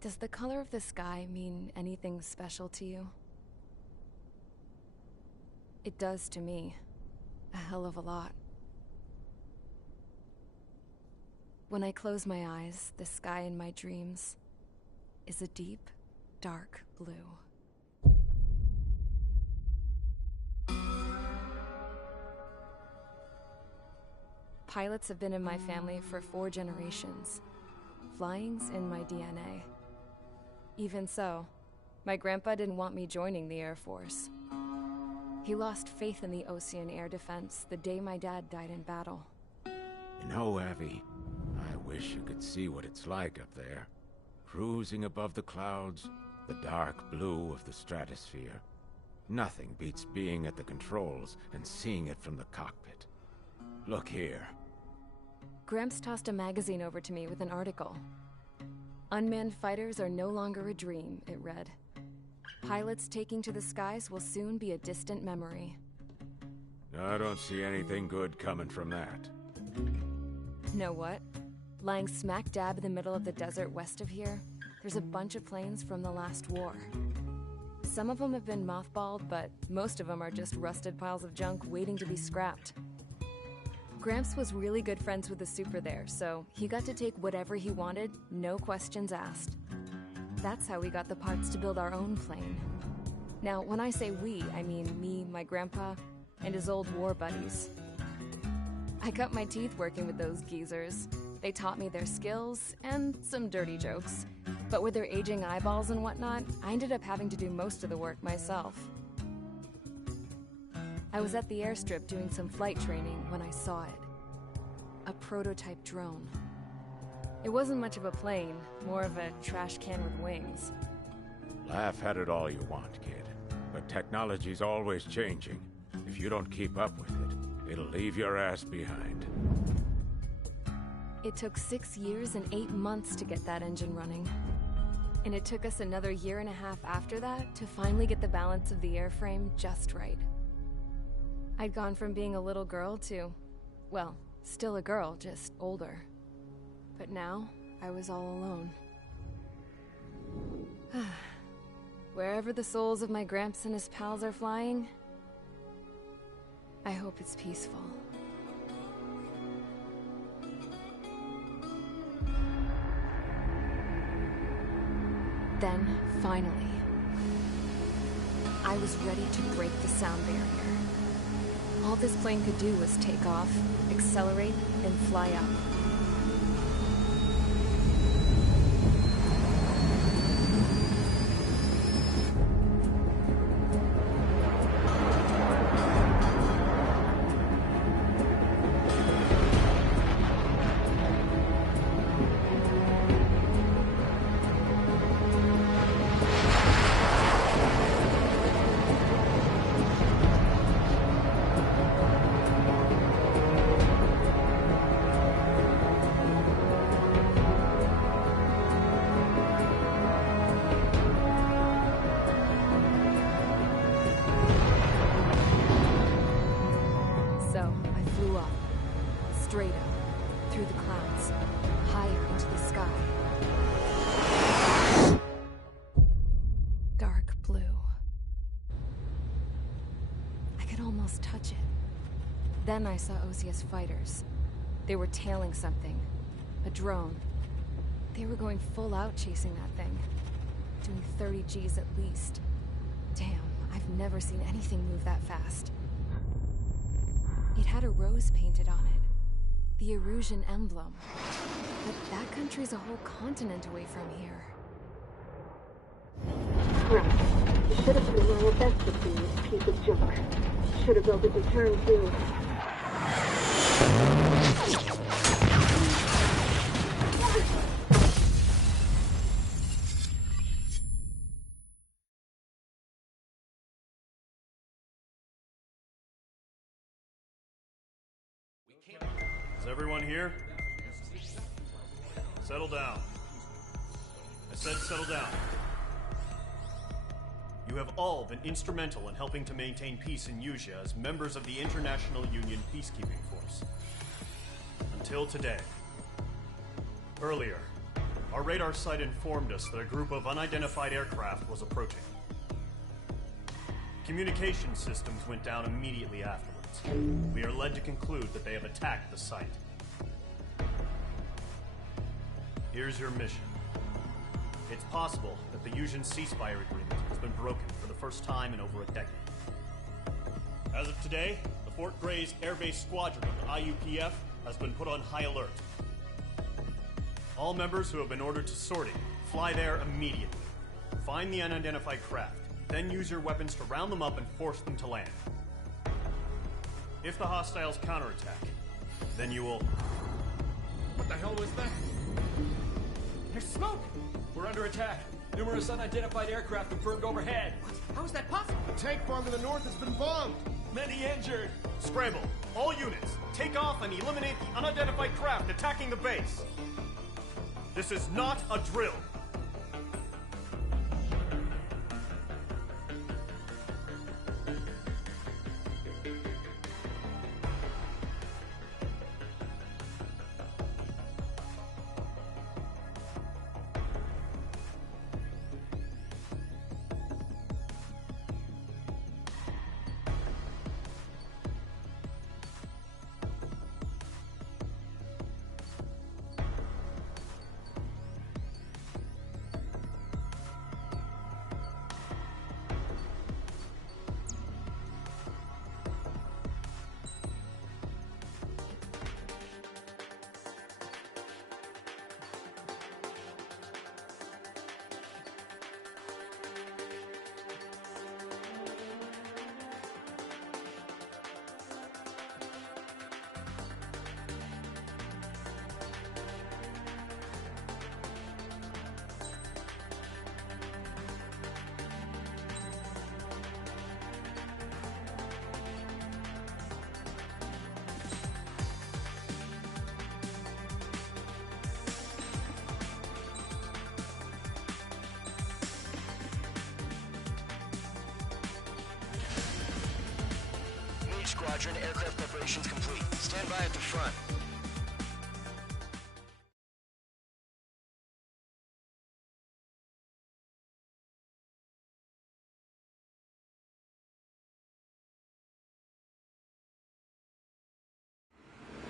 Does the color of the sky mean anything special to you? It does to me. A hell of a lot. When I close my eyes, the sky in my dreams is a deep, dark blue. Pilots have been in my family for 4 generations. Flying's in my DNA. Even so, my grandpa didn't want me joining the Air Force. He lost faith in the Osean Air Defense the day my dad died in battle. You know, Abby, I wish you could see what it's like up there. Cruising above the clouds, the dark blue of the stratosphere. Nothing beats being at the controls and seeing it from the cockpit. Look here. Gramps tossed a magazine over to me with an article. Unmanned fighters are no longer a dream, it read. Pilots taking to the skies will soon be a distant memory. I don't see anything good coming from that. Know what? Lying smack dab in the middle of the desert west of here, there's a bunch of planes from the last war. Some of them have been mothballed, but most of them are just rusted piles of junk waiting to be scrapped. Gramps was really good friends with the super there, so he got to take whatever he wanted, no questions asked. That's how we got the parts to build our own plane. Now, when I say we, I mean me, my grandpa, and his old war buddies. I cut my teeth working with those geezers. They taught me their skills, and some dirty jokes. But with their aging eyeballs and whatnot, I ended up having to do most of the work myself. I was at the airstrip doing some flight training when I saw it. A prototype drone. It wasn't much of a plane, more of a trash can with wings. Laugh at it all you want, kid. But technology's always changing. If you don't keep up with it, it'll leave your ass behind. It took 6 years and 8 months to get that engine running. And it took us another 1.5 years after that to finally get the balance of the airframe just right. I'd gone from being a little girl to, well, still a girl, just older. But now, I was all alone. Wherever the souls of my Gramps and his pals are flying, I hope it's peaceful. Then, finally, I was ready to break the sound barrier. All this plane could do was take off, accelerate, and fly up. Straight up, through the clouds, higher into the sky. Dark blue. I could almost touch it. Then I saw Osia's fighters. They were tailing something. A drone. They were going full out chasing that thing. Doing 30 Gs at least. Damn, I've never seen anything move that fast. It had a rose painted on it. The Erusian emblem. But that country's a whole continent away from here. Right. You should have been where your best would be, this piece of junk. Should have built a deterrent too. Everyone here? Settle down. I said settle down. You have all been instrumental in helping to maintain peace in Yuzha as members of the International Union Peacekeeping Force. Until today. Earlier, our radar site informed us that a group of unidentified aircraft was approaching. Communication systems went down immediately afterwards. We are led to conclude that they have attacked the site. Here's your mission. It's possible that the Yuzhan ceasefire agreement has been broken for the first time in over a decade. As of today, the Fort Grays Air Base Squadron of the IUPF has been put on high alert. All members who have been ordered to sortie, fly there immediately. Find the unidentified craft, then use your weapons to round them up and force them to land. If the hostiles counterattack, then you will... What the hell was that? There's smoke! We're under attack. Numerous unidentified aircraft confirmed overhead. What? How is that possible? The tank farm in the north has been bombed. Many injured. Scramble! All units, take off and eliminate the unidentified craft attacking the base! This is not a drill! Squadron, aircraft preparations complete. Stand by at the front.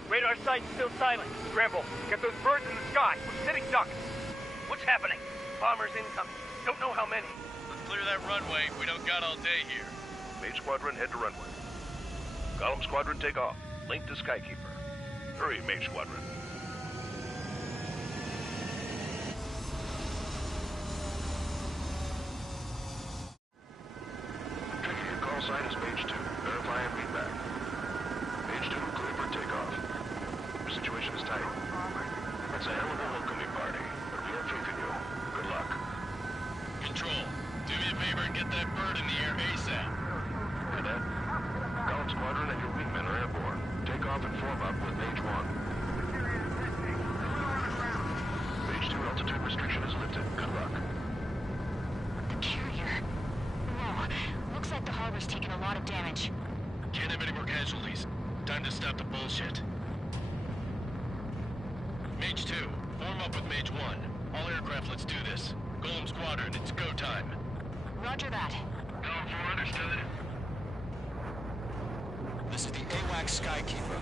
Radar site's still silent. Scramble. Get those birds in the sky. We're sitting ducks. What's happening? Bombers incoming. Don't know how many. Let's clear that runway. We don't got all day here. Mage Squadron, head to runway. Golem Squadron, take off. Link to Skykeeper. Hurry, Mage Squadron. Trigger, your call sign is Mage 2. Verify and read back. Mage 2, clear for takeoff. Your situation is tight. That's a hell of a welcoming party, but we have faith in you. Good luck. Control, do me a favor and get that bird in the air ASAP. Hear that? Golem Squadron and your wingmen are airborne. Take off and form up with Mage 1. Mage 2 altitude restriction is lifted. Good luck. The carrier. No. Looks like the harbor's taken a lot of damage. Can't have any more casualties. Time to stop the bullshit. Mage 2, form up with Mage 1. All aircraft, let's do this. Golem Squadron, it's go time. Roger that. Golem 4, understood. This is the AWACS Skykeeper.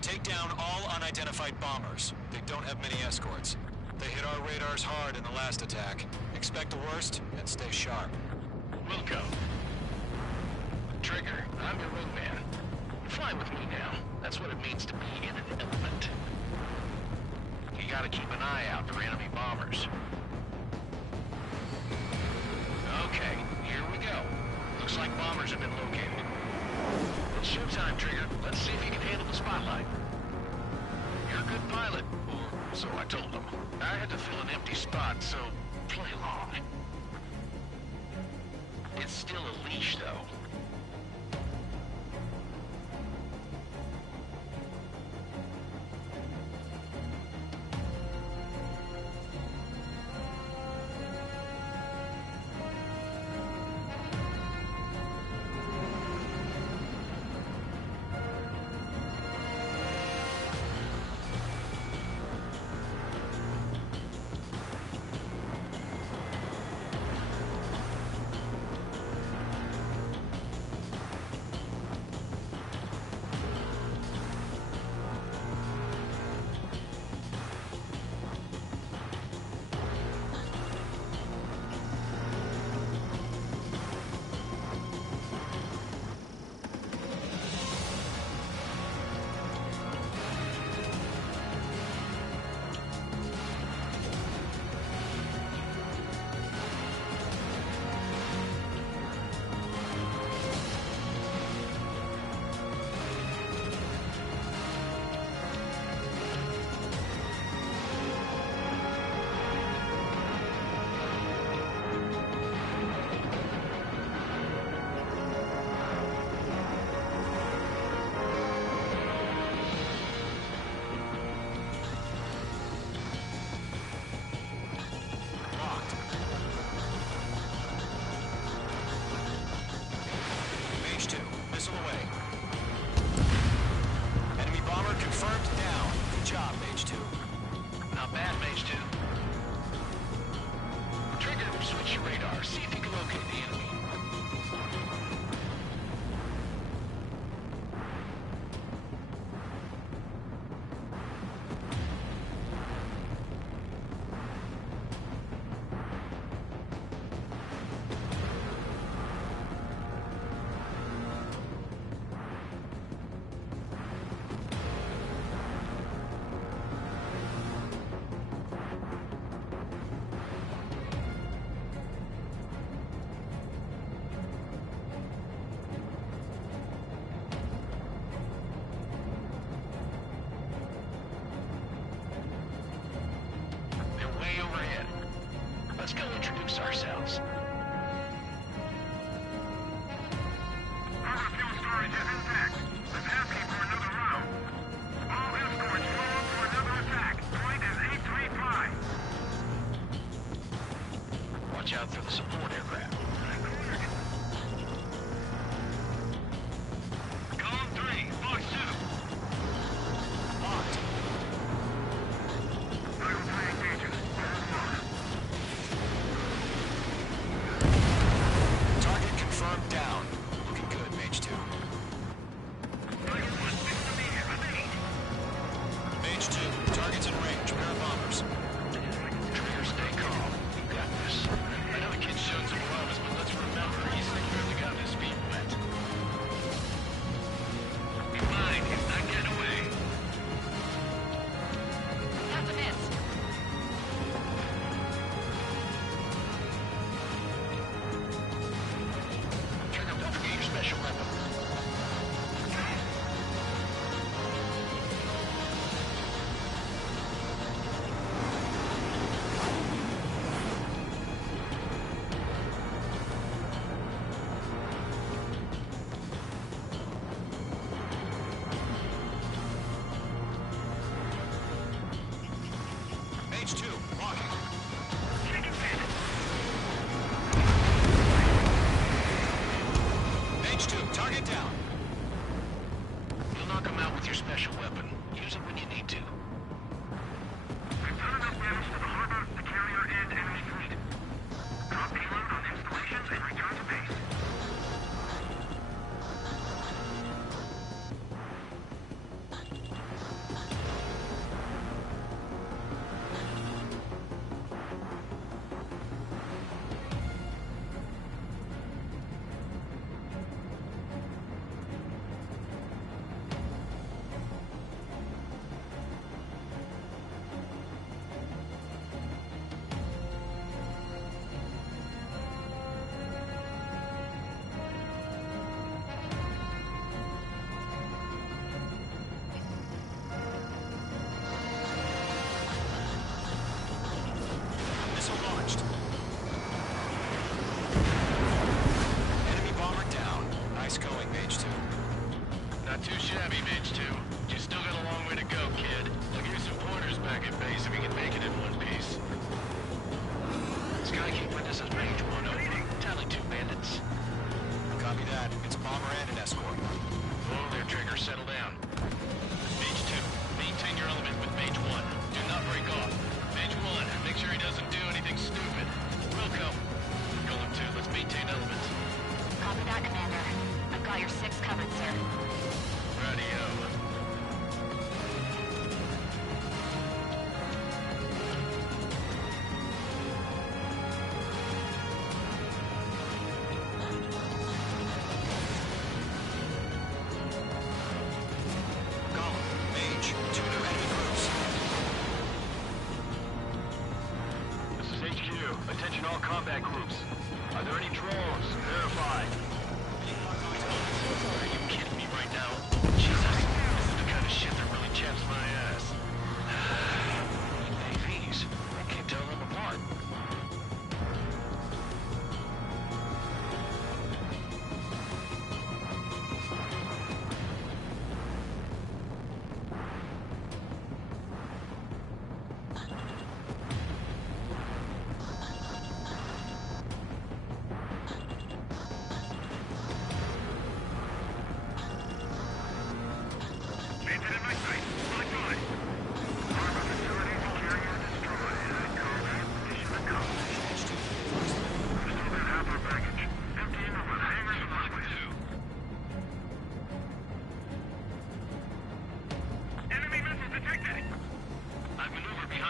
Take down all unidentified bombers. They don't have many escorts. They hit our radars hard in the last attack. Expect the worst and stay sharp. Wilco. Trigger, I'm your wingman. Fly with me now. That's what it means to be in an element. You gotta keep an eye out for enemy bombers. Okay, here we go. Looks like bombers have been located. It's showtime, Trigger. Let's see if you can handle the spotlight. You're a good pilot, or so I told them. I had to fill an empty spot, so play along. It's still a leash, though. radar. See if you can locate the enemy. Let's go introduce ourselves. Our fuel storage is intact. Let's asking for another round. All escorts form for another attack. Point is 835. Watch out for the support aircraft. Column 3, Fox 2. Locked. Title 3 engages. Target confirmed down. Looking good, Mage 2. Title 1, 6 immediate. Remain. Mage 2, target's in range. Pair of bombers. Trigger, stay calm. You got this. I know the kid's shown some promise, but let's remember, he's barely gotten his feet wet. Be fine. He's not getting away. That's a miss. Trigger, don't forget your special weapon. Mage 2, locking. Mage 2, target down. You'll knock him out with your special weapon. Use it when you need to. We've done enough damage to the harbor, the carrier, and enemy fleet. Drop payload on installations and return to base. Missile launched. Enemy bomber down. Nice going, Mage 2. Not too shabby, Mage 2. You still got a long way to go, kid. I'll give you some pointers back at base if you can make it in one piece. Skykeeper, this is Mage 1 over. Tally 2 bandits. Copy that. It's a bomber and an escort. Whoa there, Trigger. Settle down. Mage 2, maintain your element with Mage 1. Do not break off. Mage 1, make sure he doesn't do anything stupid. Wilco. Golem 2, let's maintain element. Copy that, Commander. I've got your 6 covered, sir. Radio. Golem, Mage, 2 new enemy groups. This is HQ. Attention all combat groups. Are there any drones? Verify. Are you kidding me right now? Jesus, this is the kind of shit that really chaps my ass. AVs, I can't tell them apart.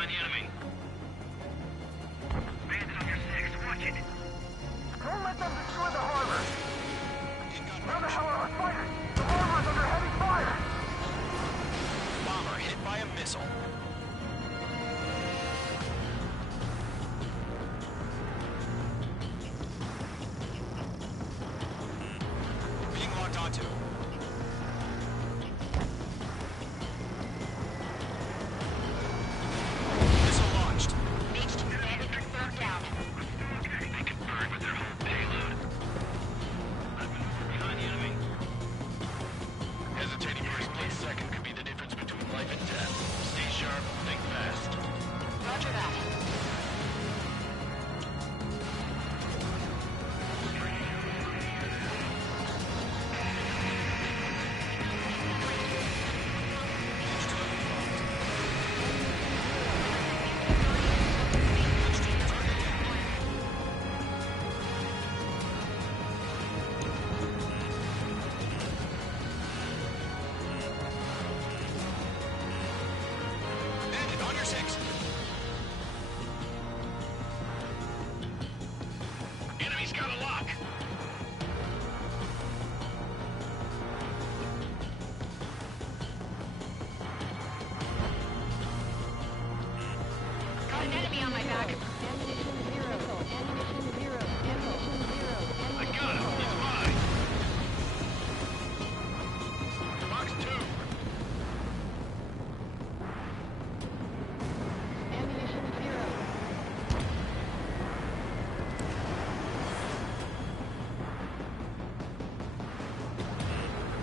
the enemy. Bandit on your 6, watch it. Don't let them destroy the harbor. Where the hell are our fighters? The harbor is under heavy fire. Bomber hit by a missile. Being locked onto. Missile launched. H2 bandit confirmed down. They can burn with their whole payload. I've been behind the enemy. Hesitating for a split second could be the difference between life and death. Stay sharp, think fast. Roger that. Bandit on your 6. Enemy's got a lock. Got an enemy on my back. I got him. He's mine. Box 2.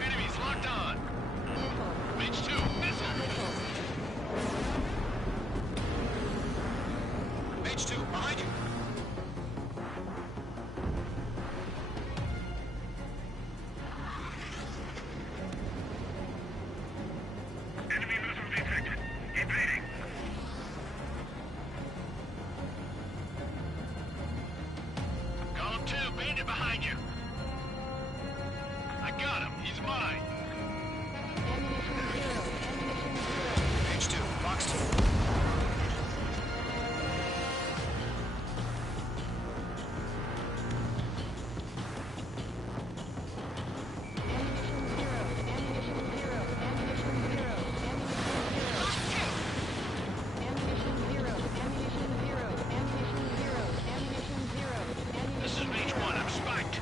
Enemies locked on. H2, missile. H2, behind you. Enemy missile detected. Evading. Column 2, bandit behind you. I got him. He's mine. H2, box 2. This is Mage 1. I'm spiked.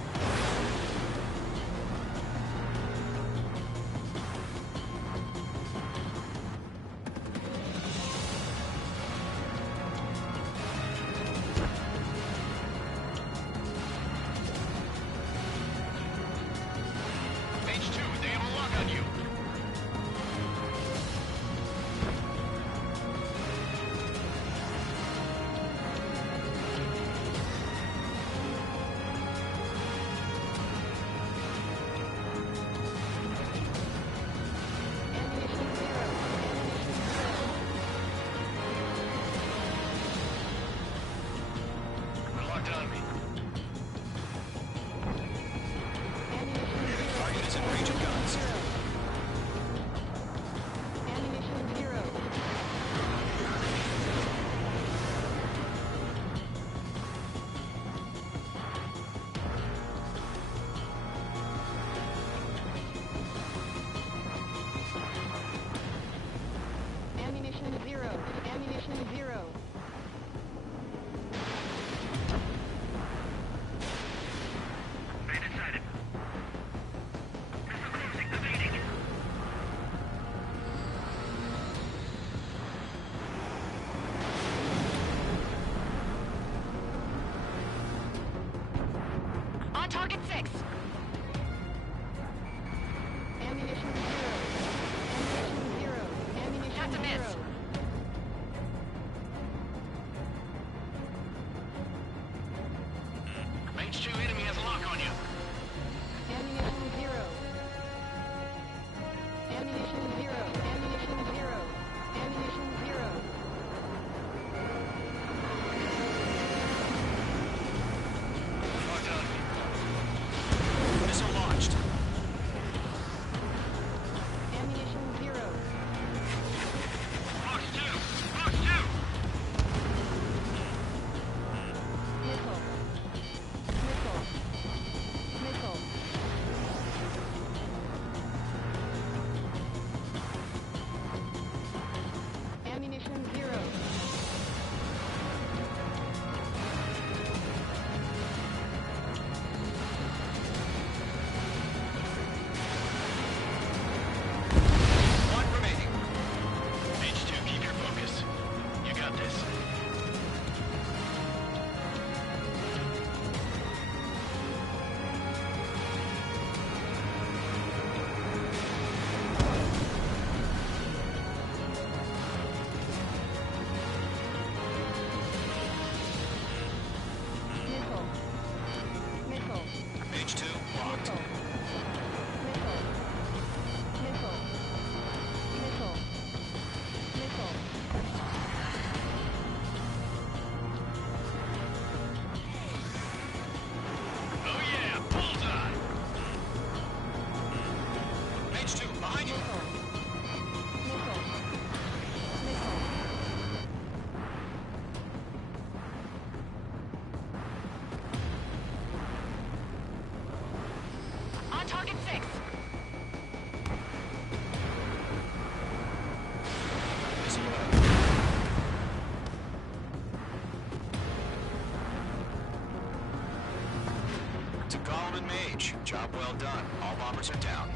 To Gollum and Mage, job well done. All bombers are down.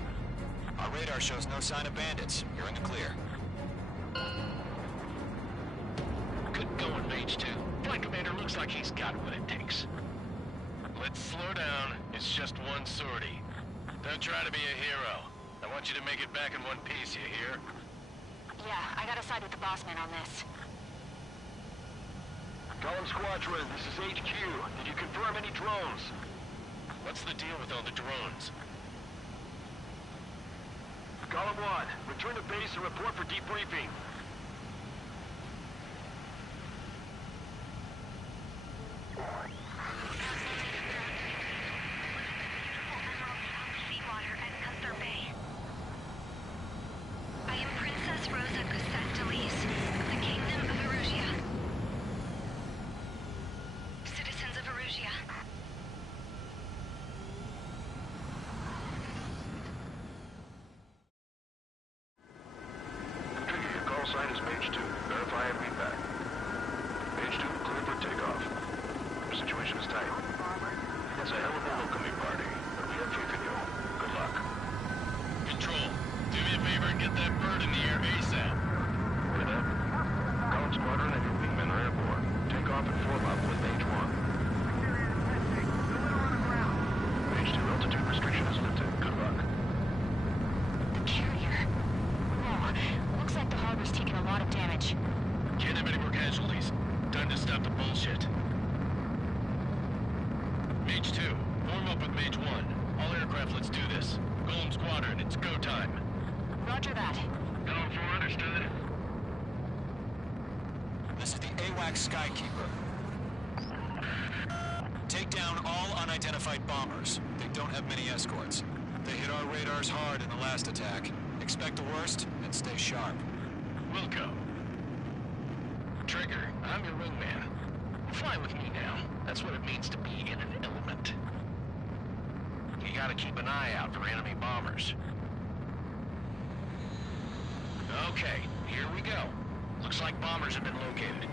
Our radar shows no sign of bandits. You're in the clear. Good going, Mage 2. Flight Commander looks like he's got what it takes. Let's slow down. It's just one sortie. Don't try to be a hero. I want you to make it back in one piece, you hear? Yeah, I gotta side with the boss man on this. Column Squadron, this is HQ. Did you confirm any drones? What's the deal with all the drones? Column 1, return to base and report for debriefing. Seawater at Cuthber Bay. I am Princess Rosa Gusset Delise of the Kingdom of Erusia. Citizens of Erusia. Trigger, your call sign is Mage 2. Verify and read back. Mage 2, clear for takeoff. Situation is tight. It's a hell of a welcoming party, but we have faith in you. Good luck. Control, do me a favor and get that bird in the air ASAP. With that, Column Squadron and your wingmen are airborne. Take off and form up with Mage 1. Mage 2, altitude restriction is lifted. Good luck. The carrier. Whoa, looks like the harbor's taken a lot of damage. Can't have any more casualties. Time to stop the bullshit. Mage 2, form up with Mage 1. All aircraft, let's do this. Golem Squadron, it's go time. Roger that. Going for understood. This is the AWACS Skykeeper. Take down all unidentified bombers. They don't have many escorts. They hit our radars hard in the last attack. Expect the worst and stay sharp. Wilco. Trigger, I'm your wingman. Fly with me now. That's what it means to be in an element. You gotta keep an eye out for enemy bombers. Okay, here we go. Looks like bombers have been located.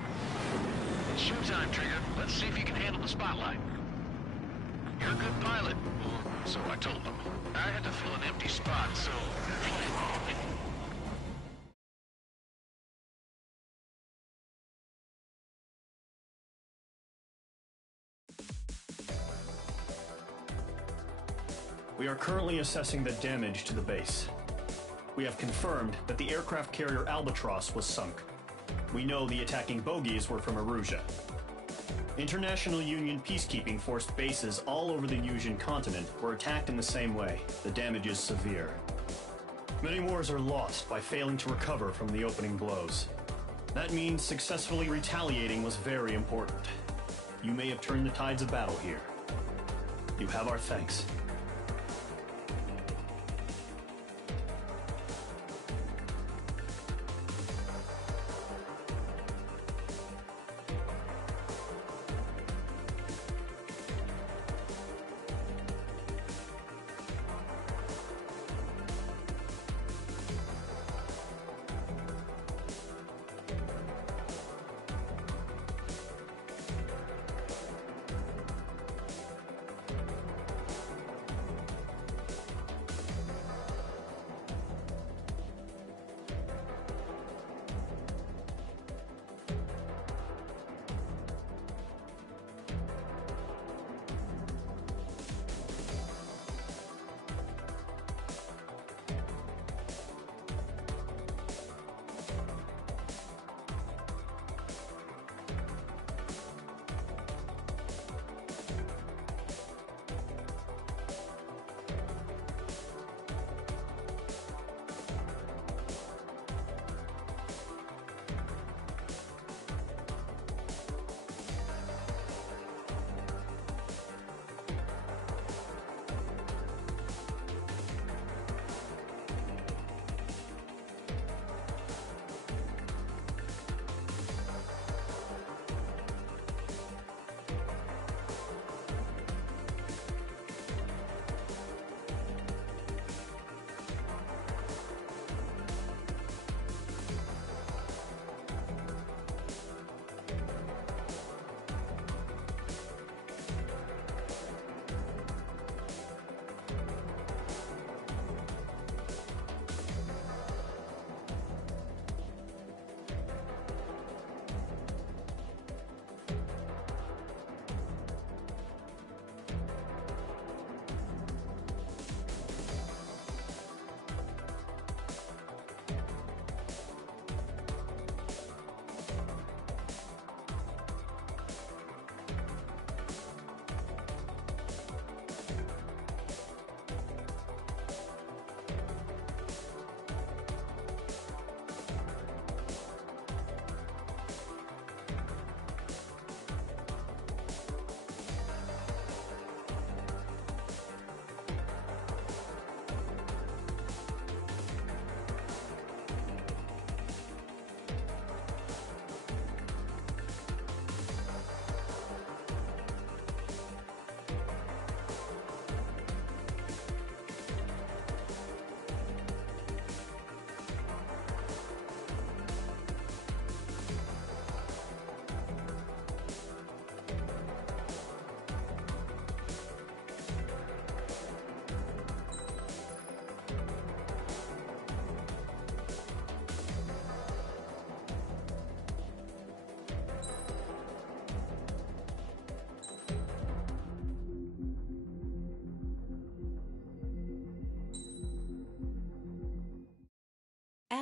It's showtime, Trigger. Let's see if you can handle the spotlight. You're a good pilot. Or so I told them. I had to fill an empty spot, so fly along. We are currently assessing the damage to the base. We have confirmed that the aircraft carrier Albatross was sunk. We know the attacking bogies were from Erusia. International Union peacekeeping force bases all over the Yusian continent were attacked in the same way. The damage is severe. Many wars are lost by failing to recover from the opening blows. That means successfully retaliating was very important. You may have turned the tides of battle here. You have our thanks.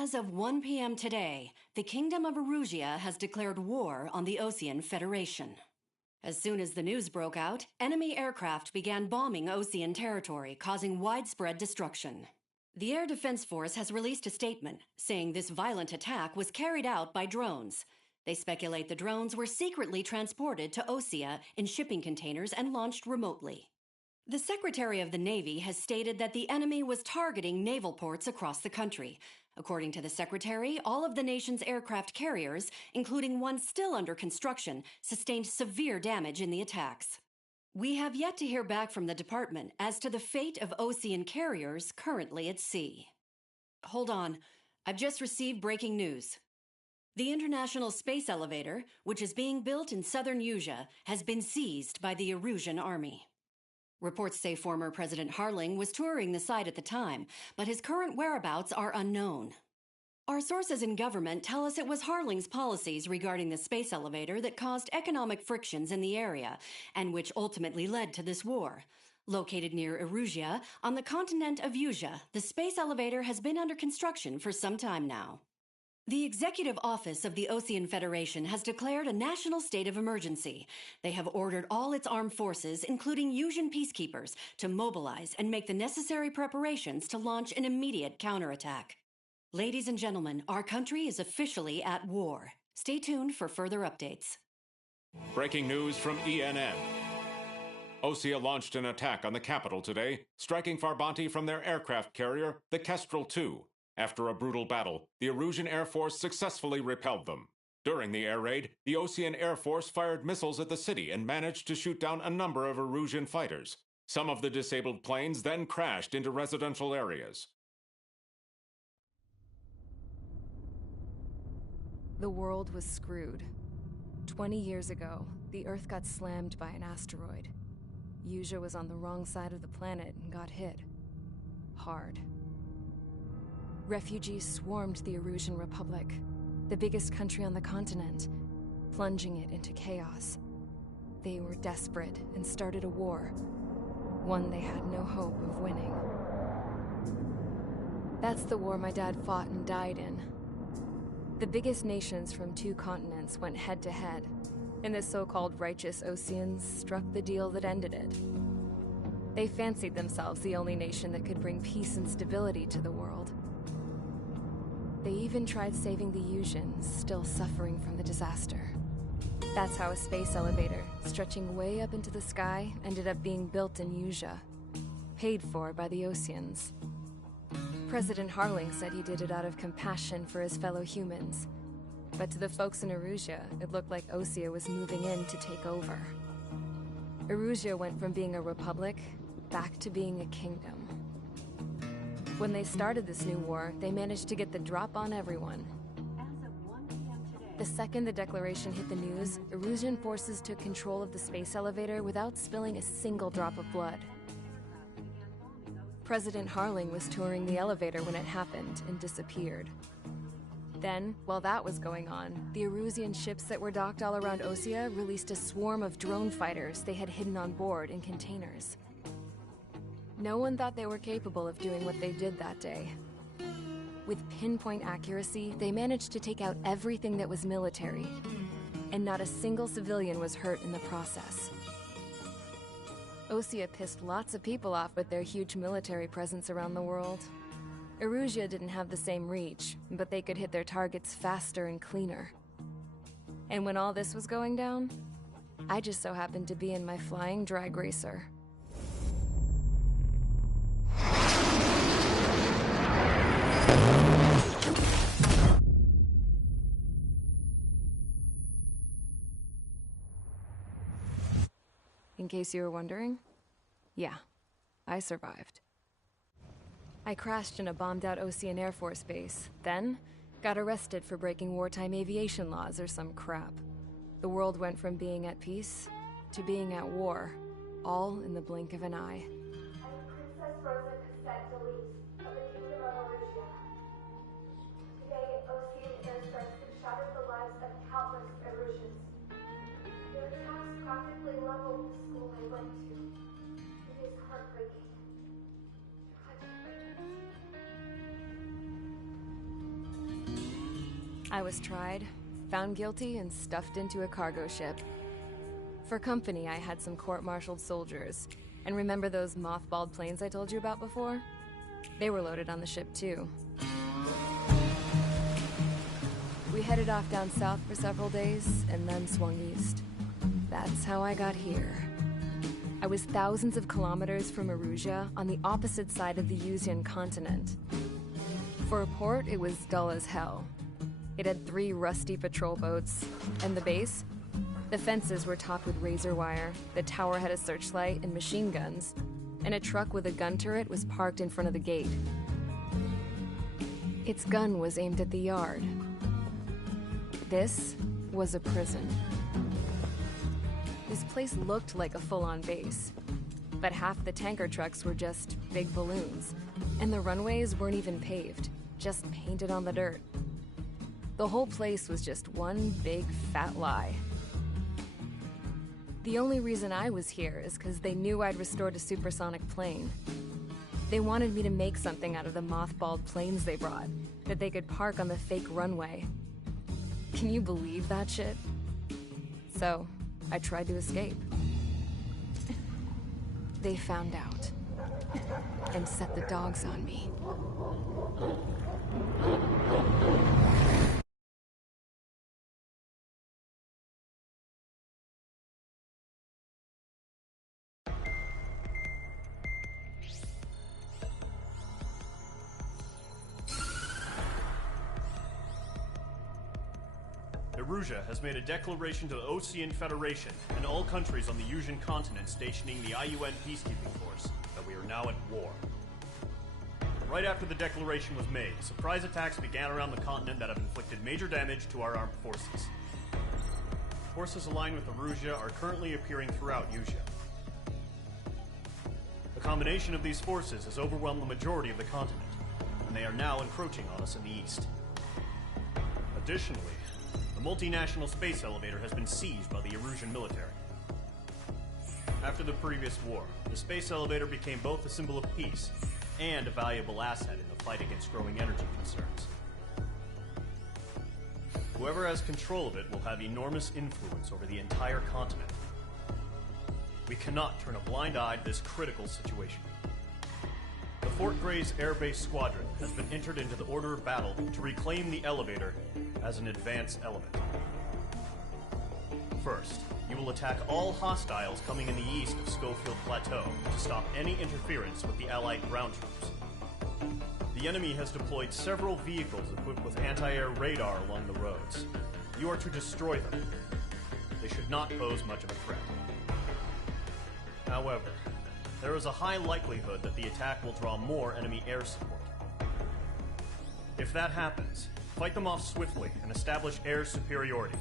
As of 1 p.m. today, the Kingdom of Erusia has declared war on the Osean Federation. As soon as the news broke out, enemy aircraft began bombing Osean territory, causing widespread destruction. The Air Defense Force has released a statement saying this violent attack was carried out by drones. They speculate the drones were secretly transported to Osea in shipping containers and launched remotely. The Secretary of the Navy has stated that the enemy was targeting naval ports across the country. According to the Secretary, all of the nation's aircraft carriers, including one still under construction, sustained severe damage in the attacks. We have yet to hear back from the department as to the fate of Osean carriers currently at sea. Hold on. I've just received breaking news. The International Space Elevator, which is being built in southern Usea, has been seized by the Erusian army. Reports say former President Harling was touring the site at the time, but his current whereabouts are unknown. Our sources in government tell us it was Harling's policies regarding the space elevator that caused economic frictions in the area, and which ultimately led to this war. Located near Erusia, on the continent of Usea, the space elevator has been under construction for some time now. The Executive Office of the Osean Federation has declared a national state of emergency. They have ordered all its armed forces, including Usian peacekeepers, to mobilize and make the necessary preparations to launch an immediate counterattack. Ladies and gentlemen, our country is officially at war. Stay tuned for further updates. Breaking news from ENN. Osea launched an attack on the capital today, striking Farbanti from their aircraft carrier, the Kestrel II. After a brutal battle, the Erusian Air Force successfully repelled them. During the air raid, the Osean Air Force fired missiles at the city and managed to shoot down a number of Erusian fighters. Some of the disabled planes then crashed into residential areas. The world was screwed. 20 years ago, the Earth got slammed by an asteroid. Usea was on the wrong side of the planet and got hit. Hard. Refugees swarmed the Erusian Republic, the biggest country on the continent, plunging it into chaos. They were desperate and started a war, one they had no hope of winning. That's the war my dad fought and died in. The biggest nations from 2 continents went head-to-head, and the so-called righteous Oseans struck the deal that ended it. They fancied themselves the only nation that could bring peace and stability to the world. They even tried saving the Usians, still suffering from the disaster. That's how a space elevator, stretching way up into the sky, ended up being built in Usea, paid for by the Oseans. President Harling said he did it out of compassion for his fellow humans. But to the folks in Erusia, it looked like Osea was moving in to take over. Erusia went from being a republic back to being a kingdom. When they started this new war, they managed to get the drop on everyone. The second the declaration hit the news, Erusian forces took control of the space elevator without spilling a single drop of blood. President Harling was touring the elevator when it happened and disappeared. Then, while that was going on, the Erusian ships that were docked all around Osea released a swarm of drone fighters they had hidden on board in containers. No one thought they were capable of doing what they did that day. With pinpoint accuracy, they managed to take out everything that was military, and not a single civilian was hurt in the process. Osea pissed lots of people off with their huge military presence around the world. Erusia didn't have the same reach, but they could hit their targets faster and cleaner. And when all this was going down, I just so happened to be in my flying drag racer. In case you were wondering, yeah, I survived. I crashed in a bombed-out Osean Air Force base, then got arrested for breaking wartime aviation laws or some crap. The world went from being at peace to being at war, all in the blink of an eye. Princess Rosa Cassette Delise of the Kingdom of Erusia. Today, Osean airstrikes have shattered the lives of countless Erusians. Their attacks practically leveled the school I went to. It is heartbreaking. Tragic. I was tried, found guilty, and stuffed into a cargo ship. For company, I had some court-martialed soldiers. And remember those mothballed planes I told you about before? They were loaded on the ship, too. We headed off down south for several days, and then swung east. That's how I got here. I was thousands of kilometers from Erusea, on the opposite side of the Yuzian continent. For a port, it was dull as hell. It had 3 rusty patrol boats, and the base? The fences were topped with razor wire, the tower had a searchlight and machine guns, and a truck with a gun turret was parked in front of the gate. Its gun was aimed at the yard. This was a prison. This place looked like a full-on base, but half the tanker trucks were just big balloons, and the runways weren't even paved, just painted on the dirt. The whole place was just one big fat lie. The only reason I was here is because they knew I'd restored a supersonic plane. They wanted me to make something out of the mothballed planes they brought, that they could park on the fake runway. Can you believe that shit? So, I tried to escape. They found out, and set the dogs on me. Erusea has made a declaration to the Osean Federation and all countries on the Yuzian continent stationing the IUN peacekeeping force that we are now at war. Right after the declaration was made, surprise attacks began around the continent that have inflicted major damage to our armed forces. Forces aligned with Erusea are currently appearing throughout Yuuzia. The combination of these forces has overwhelmed the majority of the continent, and they are now encroaching on us in the east. Additionally, the multinational space elevator has been seized by the Erusian military. After the previous war, the space elevator became both a symbol of peace and a valuable asset in the fight against growing energy concerns. Whoever has control of it will have enormous influence over the entire continent. We cannot turn a blind eye to this critical situation. The Fort Grays Air Base Squadron has been entered into the order of battle to reclaim the elevator as an advance element. First, you will attack all hostiles coming in the east of Schofield Plateau to stop any interference with the Allied ground troops. The enemy has deployed several vehicles equipped with anti-air radar along the roads. You are to destroy them. They should not pose much of a threat. However, there is a high likelihood that the attack will draw more enemy air support. If that happens, fight them off swiftly and establish air superiority.